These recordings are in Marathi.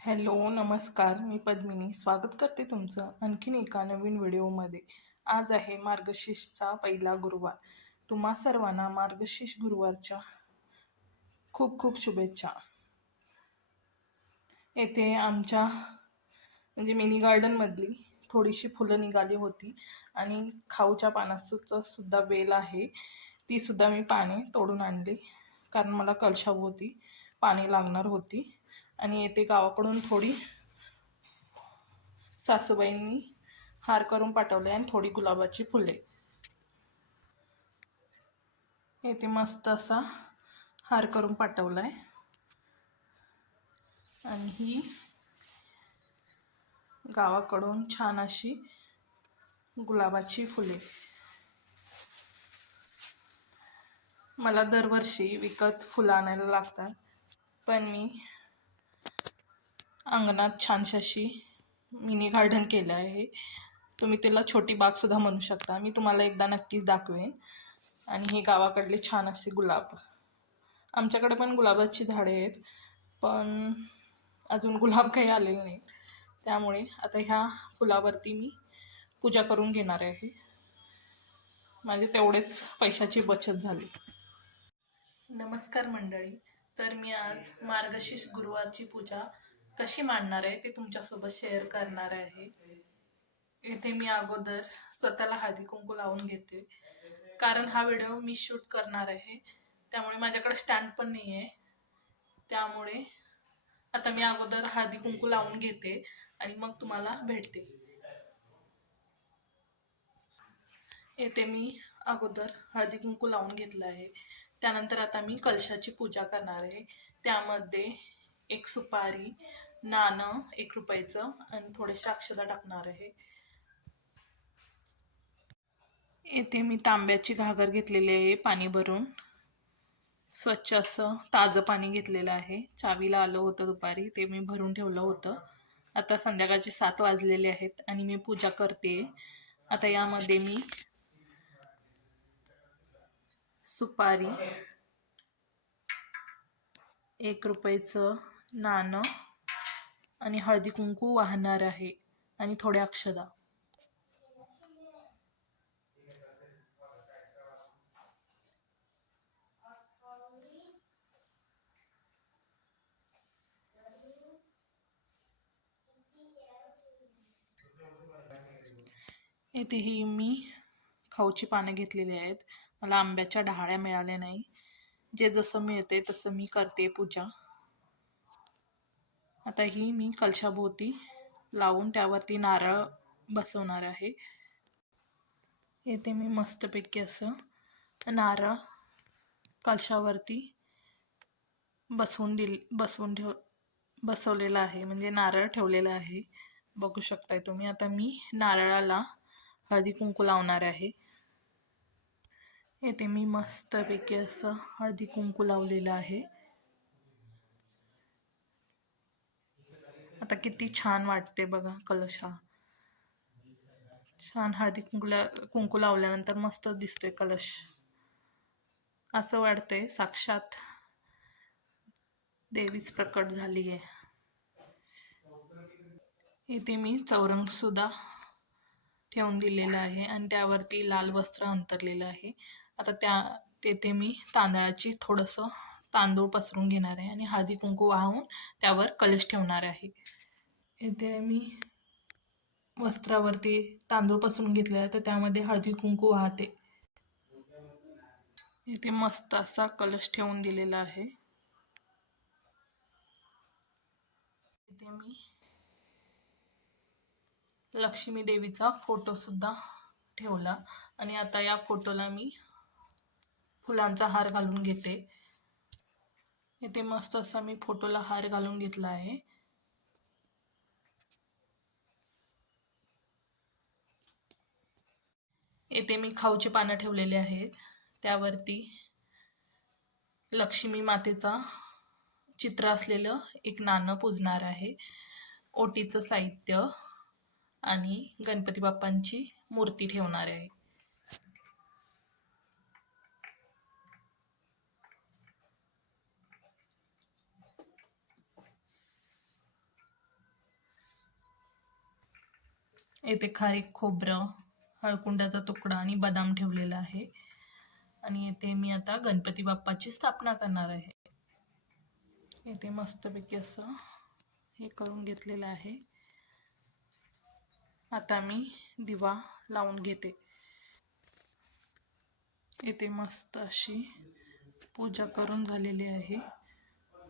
हॅलो, नमस्कार. मी पद्मिनी. स्वागत करते तुमचं आणखीन एका नवीन व्हिडिओमध्ये. आज आहे मार्गशीर्षचा पहिला गुरुवार. तुम्हा सर्वांना मार्गशीर्ष गुरुवारच्या खूप खूप शुभेच्छा. येथे आमच्या म्हणजे मिनी गार्डनमधली थोडीशी फुलं निघाली होती आणि खाऊच्या पानाचं सुद्धा वेल आहे. ती सुद्धा मी पाने तोडून आणली कारण मला कलशाभोवती पाणी लागणार होती. आणि येथे गावाकडून थोडी सासूबाईंनी हार करून पाठवले आणि थोडी गुलाबाची फुले. येथे मस्त असा हार करून पाठवलाय आणि ही गावाकडून छान अशी गुलाबाची फुले. मला दरवर्षी विकत फुलं आणायला लागतात, पण मी अंगणात छानशी अशी मिनी गार्डन केलं आहे. तुम्ही त्याला छोटी बागसुद्धा म्हणू शकता. मी तुम्हाला एकदा नक्कीच दाखवेन. आणि हे गावाकडले छान असे गुलाब. आमच्याकडे पण गुलाबाची झाडे आहेत, पण अजून गुलाब काही आलेले नाही. त्यामुळे आता ह्या फुलावरती मी पूजा करून घेणार आहे. माझे तेवढेच पैशाची बचत झाली. नमस्कार मंडळी. तर मी आज मार्गशीर्ष गुरुवारची पूजा कशी मांडणार आहे ते तुमच्यासोबत शेअर करणार आहे. इथे मी अगोदर स्वतःला हळदी कुंकू लावून घेते, कारण हा व्हिडिओ मी शूट करणार आहे. त्यामुळे माझ्याकडे स्टँड पण नाही आहे. त्यामुळे आता मी अगोदर हळदी कुंकू लावून घेते आणि मग तुम्हाला भेटते. येथे मी अगोदर हळदी कुंकू लावून घेतलं आहे. त्यानंतर आता मी कलशाची पूजा करणार आहे. त्यामध्ये एक सुपारी, नाणं 1 रुपयाचं आणि थोडेसे अक्षता टाकणार आहे. येथे मी तांब्याची घागर घेतलेली आहे पाणी भरून. स्वच्छ असं ताजं पाणी घेतलेलं आहे. चावीला आलं होतं दुपारी, ते मी भरून ठेवलं होतं. आता संध्याकाळचे 7 वाजलेले आहेत आणि मी पूजा करते. आता यामध्ये मी सुपारी, 1 रुपयाचं नाणं आणि हळदी कुंकू वाहणार आहे आणि थोड्या अक्षता. येथेही मी खाऊची पानं घेतलेली आहेत. मला आंब्याच्या डहाळ्या मिळाल्या नाही. जे जसं मिळते तसं मी करते पूजा. आता ही मी कलशाभोवती लावून त्यावरती नारळ बसवणार आहे. येथे मी मस्तपैकी असं नारळ कलशावरती बसवलेला आहे, म्हणजे नारळ ठेवलेला आहे. बघू शकताय तुम्ही. आता मी नारळाला हळदी कुंकू लावणार आहे. येथे मी मस्तपैकी असं हळदी कुंकू लावलेलं आहे. आता किती छान वाटते बघा कलश. छान हळदी कुंकू लावल्यानंतर मस्त दिसतोय कलश. असं वाटतंय साक्षात देवीच प्रकट झाली आहे. इथे मी चौरंग सुद्धा ठेवून दिलेलं आहे आणि त्यावरती लाल वस्त्र अंतरलेलं आहे. आता तेथे मी तांदळाची थोडंसं तांदूळ पसरून घेणार आहे आणि हळदी कुंकू वाहून त्यावर कलश ठेवणार आहे. इथे मी वस्त्रावरती तांदूळ पसरून घेतले आहे, तर त्यामध्ये हळदी कुंकू वाहते. इथे मस्त असा कलश ठेवून दिलेला आहे. इथे मी लक्ष्मी देवीचा फोटो सुद्धा ठेवला आणि आता या फोटोला मी फुलांचा हार घालून घेते. इथे मस्त असा मी फोटोला हार घालून घेतला आहे. येथे मी खाऊची पानं ठेवलेली आहेत. त्यावरती लक्ष्मी मातेचा चित्र असलेलं एक नाणं पूजणार आहे. ओटीचं साहित्य आणि गणपती बाप्पांची मूर्ती ठेवणार आहे. येथे खारीक खोबरं, हळकुंडाचा तुकडा आणि बदाम ठेवलेला आहे. आणि येथे मी आता गणपती बाप्पाची स्थापना करणार आहे. येथे मस्तपैकी असं हे करून घेतलेलं आहे. आता मी दिवा लावून घेते. येथे मस्त अशी पूजा करून झालेली आहे.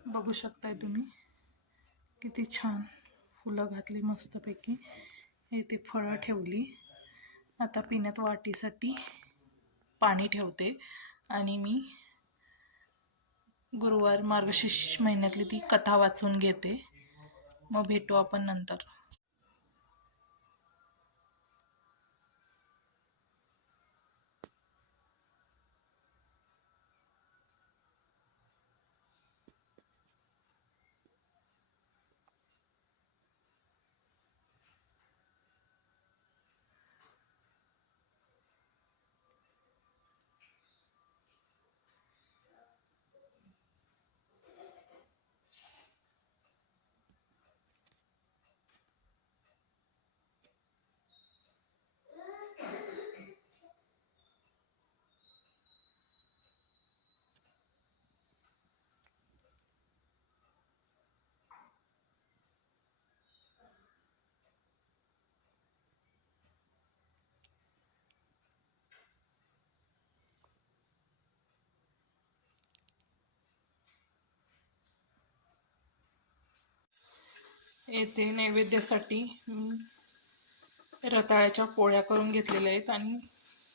बघू शकताय तुम्ही किती छान फुलं घातली मस्तपैकी. येथे फळं ठेवली. आता पिण्यात वाटीसाठी पाणी ठेवते आणि मी गुरुवार मार्गशीर्ष महिन्यातली ती कथा वाचून घेते. मग भेटू आपण नंतर. येथे नैवेद्यासाठी रताळ्याच्या पोळ्या करून घेतलेल्या आहेत आणि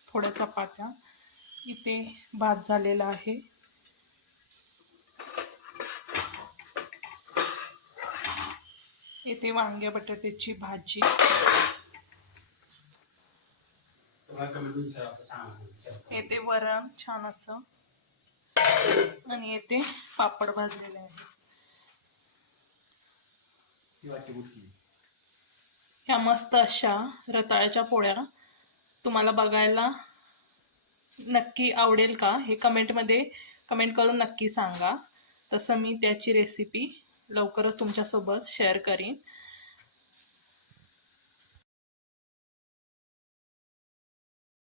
थोड्या चपात्या. इथे भात झालेला आहे. इथे वांग्या बटाट्याची भाजी. येथे वरण छान असं आणि येथे पापड भाजलेले आहे. ह्या मस्त अशा रताळ्याच्या पोळ्या तुम्हाला बघायला नक्की आवडेल का हे कमेंटमध्ये कमेंट करून नक्की सांगा. तसं मी त्याची रेसिपी लवकरच तुमच्यासोबत शेअर करीन.